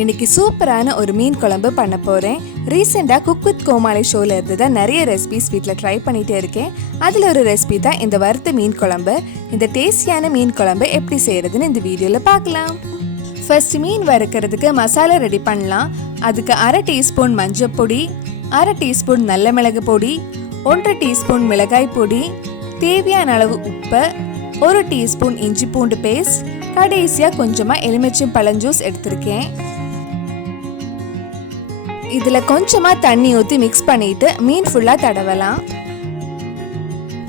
இன்னைக்கு சூப்பரான ஒரு மீன் குழம்பு பண்ண போகிறேன். ரீசெண்டாக குக் வித் கோமாளி ஷோவில் இருந்து தான் நிறைய ரெசிபிஸ் வீட்டில் ட்ரை பண்ணிகிட்டே இருக்கேன். அதில் ஒரு ரெசிபி தான் இந்த வறுத்த மீன் குழம்பு. இந்த டேஸ்டியான மீன் குழம்பு எப்படி செய்கிறதுன்னு இந்த வீடியோவில் பார்க்கலாம். ஃபர்ஸ்ட் மீன் வறுக்கிறதுக்கு மசாலா ரெடி பண்ணலாம். அதுக்கு 1/2 டீஸ்பூன் மஞ்சள் பொடி, 1/2 டீஸ்பூன் நல்ல மிளகு பொடி, 1/2 டீஸ்பூன் மிளகாய் பொடி, தேவையான அளவு உப்பு, 1 டீஸ்பூன் இஞ்சி பூண்டு பேஸ்ட், கடைசியாக கொஞ்சமாக எலுமிச்சம் பழம் ஜூஸ் எடுத்திருக்கேன். இதில் கொஞ்சமாக தண்ணி ஊற்றி மிக்ஸ் பண்ணிட்டு மீன் ஃபுல்லாக தடவலாம்.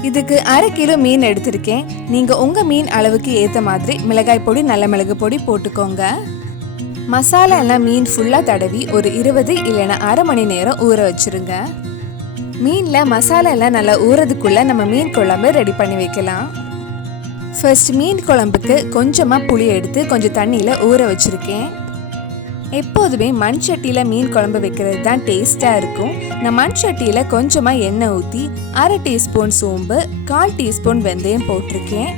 இதுக்கு 1/2 கிலோ மீன் எடுத்திருக்கேன். நீங்கள் உங்கள் மீன் அளவுக்கு ஏற்ற மாதிரி மிளகாய் பொடி நல்ல மிளகு பொடி போட்டுக்கோங்க. மசாலா எல்லாம் மீன் ஃபுல்லாக தடவி ஒரு 20 இல்லைன்னா அரை மணி நேரம் ஊற வச்சுருங்க. மீனில் மசாலா எல்லாம் நல்லா ஊறதுக்குள்ளே நம்ம மீன் குழம்பு ரெடி பண்ணி வைக்கலாம். ஃபர்ஸ்ட் மீன் குழம்புக்கு கொஞ்சமாக புளி எடுத்து கொஞ்சம் தண்ணியில் ஊற வச்சுருக்கேன். எப்போதுமே மண் சட்டியில் மீன் குழம்பு வைக்கிறது தான் டேஸ்ட்டாக இருக்கும். நான் மண் சட்டியில் கொஞ்சமாக எண்ணெய் ஊற்றி 1/2 டீஸ்பூன் சோம்பு, 1/4 டீஸ்பூன் வெந்தயம் போட்டிருக்கேன்.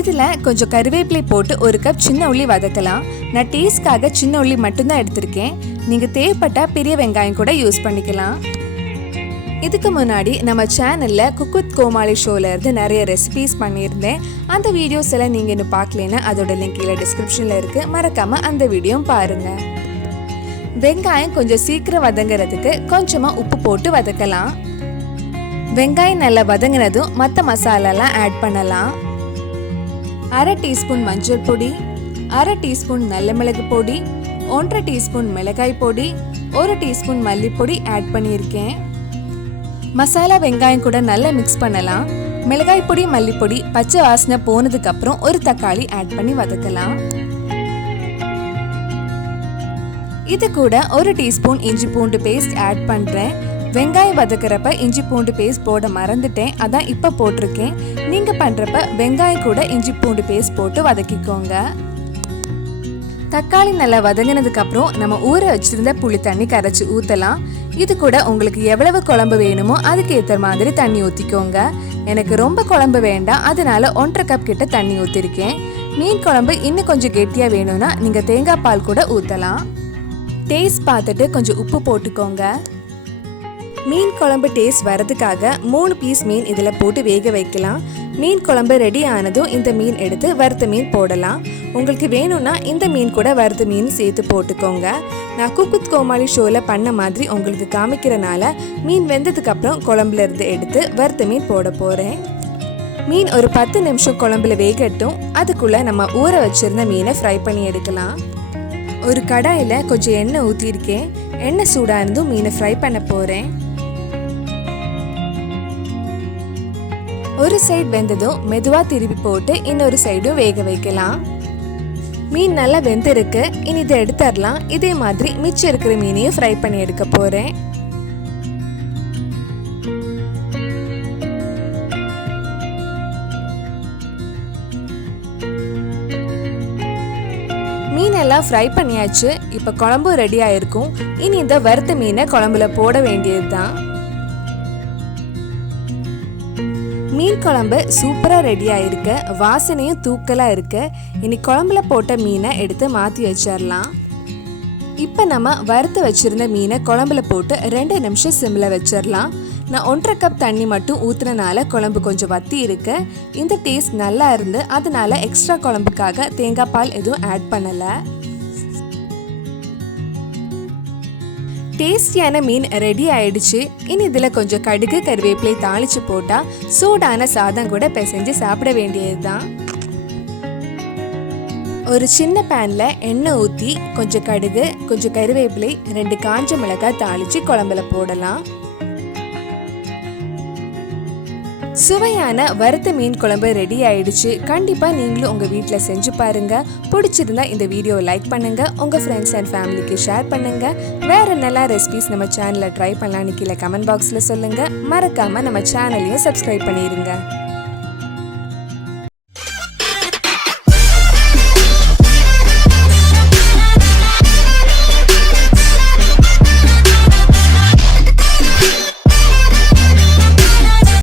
இதில் கொஞ்சம் கருவேப்பிலை போட்டு 1 கப் சின்ன உள்ளி வதக்கலாம். நான் டேஸ்ட்காக சின்ன உள்ளி மட்டும்தான் எடுத்திருக்கேன். நீங்கள் தேவைப்பட்டால் பெரிய வெங்காயம் கூட யூஸ் பண்ணிக்கலாம். இதுக்கு முன்னாடி நம்ம சேனலில் குக் வித் கோமாளி ஷோவில் இருந்து நிறைய ரெசிபீஸ் பண்ணியிருந்தேன். அந்த வீடியோஸ் எல்லாம் நீங்கள் இன்னும் பார்க்கலன்னா அதோட லிங்க் கீழே டிஸ்கிரிப்ஷனில் இருக்குது. மறக்காமல் அந்த வீடியோ பாருங்கள். வெங்காயம் கொஞ்சம் சீக்கிரம் வதங்கிறதுக்கு கொஞ்சமாக உப்பு போட்டு வதக்கலாம். வெங்காயம் நல்லா வதங்கினதும் மற்ற மசாலாலாம் ஆட் பண்ணலாம். 1/2 டீஸ்பூன் மஞ்சள் பொடி, 1/2 டீஸ்பூன் நல்ல மிளகு பொடி, 1/2 டீஸ்பூன் மிளகாய் பொடி, 1 டீஸ்பூன் மல்லிப்பொடி ஆட் பண்ணியிருக்கேன். மசாலா வெங்காயம் கூட நல்லா மிக்ஸ் பண்ணலாம். மிளகாய் பொடி மல்லிப்பொடி பச்சை வாசனை போனதுக்கு அப்புறம் ஒரு தக்காளி ஆட் பண்ணி வதக்கலாம். இது கூட 1 டீஸ்பூன் இஞ்சி பூண்டு பேஸ்ட் ஆட் பண்ணுறேன். வெங்காயம் வதக்கிறப்ப இஞ்சி பூண்டு பேஸ்ட் போட மறந்துட்டேன், அதான் இப்போ போட்டிருக்கேன். நீங்கள் பண்ணுறப்ப வெங்காயம் கூட இஞ்சி பூண்டு பேஸ்ட் போட்டு வதக்கிக்கோங்க. தக்காளி நல்லா வதங்கினதுக்கு அப்புறம் நம்ம ஊற வச்சிருந்த புளி தண்ணி கரைச்சி ஊற்றலாம். இது கூட உங்களுக்கு எவ்வளவு குழம்பு வேணுமோ அதுக்கு ஏற்ற மாதிரி தண்ணி ஊற்றிக்கோங்க. எனக்கு ரொம்ப குழம்பு வேண்டாம், அதனால 1/2 கப் கிட்ட தண்ணி ஊற்றிருக்கேன். மீன் குழம்பு இன்னும் கொஞ்சம் கெட்டியாக வேணும்னா நீங்கள் தேங்காய் பால் கூட ஊற்றலாம். டேஸ்ட் பார்த்துட்டு கொஞ்சம் உப்பு போட்டுக்கோங்க. மீன் குழம்பு டேஸ்ட் வரதுக்காக 3 பீஸ் மீன் இதில் போட்டு வேக வைக்கலாம். மீன் குழம்பு ரெடி ஆனதும் இந்த மீன் எடுத்து வறுத்த மீன் போடலாம். உங்களுக்கு வேணும்னா இந்த மீன் கூட வறுத்த மீன் சேர்த்து போட்டுக்கோங்க. நான் குக் வித் கோமாளி ஷோவில் பண்ண மாதிரி உங்களுக்கு காமிக்கிறனால மீன் வெந்ததுக்கு அப்புறம் குழம்புல இருந்து எடுத்து வறுத்த மீன் போட போகிறேன். மீன் ஒரு 10 நிமிஷம் குழம்புல வேகட்டும். அதுக்குள்ளே நம்ம ஊற வச்சிருந்த மீனை ஃப்ரை பண்ணி எடுக்கலாம். ஒரு கடாயில் கொஞ்சம் எண்ணெய் ஊற்றிருக்கேன். எண்ணெய் சூடானதும் மீனை ஃப்ரை பண்ண போகிறேன். ஒரு சைடு வெந்ததும் மெதுவாக திருப்பி போட்டு இன்னொரு சைடும் வேக வைக்கலாம். மீன் நல்லா வெந்திருக்கு. இனி இதை எடுத்துடலாம். இதே மாதிரி மிச்சம் இருக்கிற மீனையும் ஃப்ரை பண்ணி எடுக்க போகிறேன். மீனெல்லாம் ஃப்ரை பண்ணியாச்சு. இப்போ குழம்பு ரெடி ஆயிருக்கும். இனி இந்த வறுத்த மீனை குழம்புல போட வேண்டியது தான். மீன் குழம்பு சூப்பராக ரெடி ஆகிருக்கு. வாசனையும் தூக்கலாக இருக்கு. இனி குழம்புல போட்ட மீனை எடுத்து மாற்றி வச்சிடலாம். இப்போ நம்ம வறுத்து வச்சுருந்த மீனை குழம்புல போட்டு 2 நிமிஷம் சிம்மில் வச்சிடலாம். நான் 1/2 கப் தண்ணி மட்டும் ஊற்றுனனால குழம்பு கொஞ்சம் வத்தி இருக்கு. இந்த டேஸ்ட் நல்லா இருந்து அதனால எக்ஸ்ட்ரா குழம்புக்காக தேங்காய் பால் எதுவும் ஆட் பண்ணலை. டேஸ்டியான மீன் ரெடி ஆயிடுச்சு. இனி இதில் கொஞ்சம் கடுகு கருவேப்பிலை தாளிச்சு போட்டால் சூடான சாதம் கூட பிசைஞ்சு சாப்பிட வேண்டியது தான். ஒரு சின்ன பேனில் எண்ணெய் ஊற்றி கொஞ்சம் கடுகு, கொஞ்சம் கருவேப்பிலை, 2 காஞ்ச மிளகாய் தாளித்து குழம்புல போடலாம். சுவையான வறுத்த மீன் குழம்பு ரெடி ஆயிடுச்சு. கண்டிப்பாக நீங்களும் உங்கள் வீட்டில் செஞ்சு பாருங்கள். பிடிச்சிருந்தா இந்த வீடியோவை லைக் பண்ணுங்கள். உங்கள் ஃப்ரெண்ட்ஸ் அண்ட் ஃபேமிலிக்கு ஷேர் பண்ணுங்கள். வேறு என்னெல்லாம் ரெசிபிஸ் நம்ம சேனலில் ட்ரை பண்ணலான்னு கீழே கமெண்ட் பாக்ஸில் சொல்லுங்கள். மறக்காமல் நம்ம சேனலையும் சப்ஸ்கிரைப் பண்ணிடுங்க.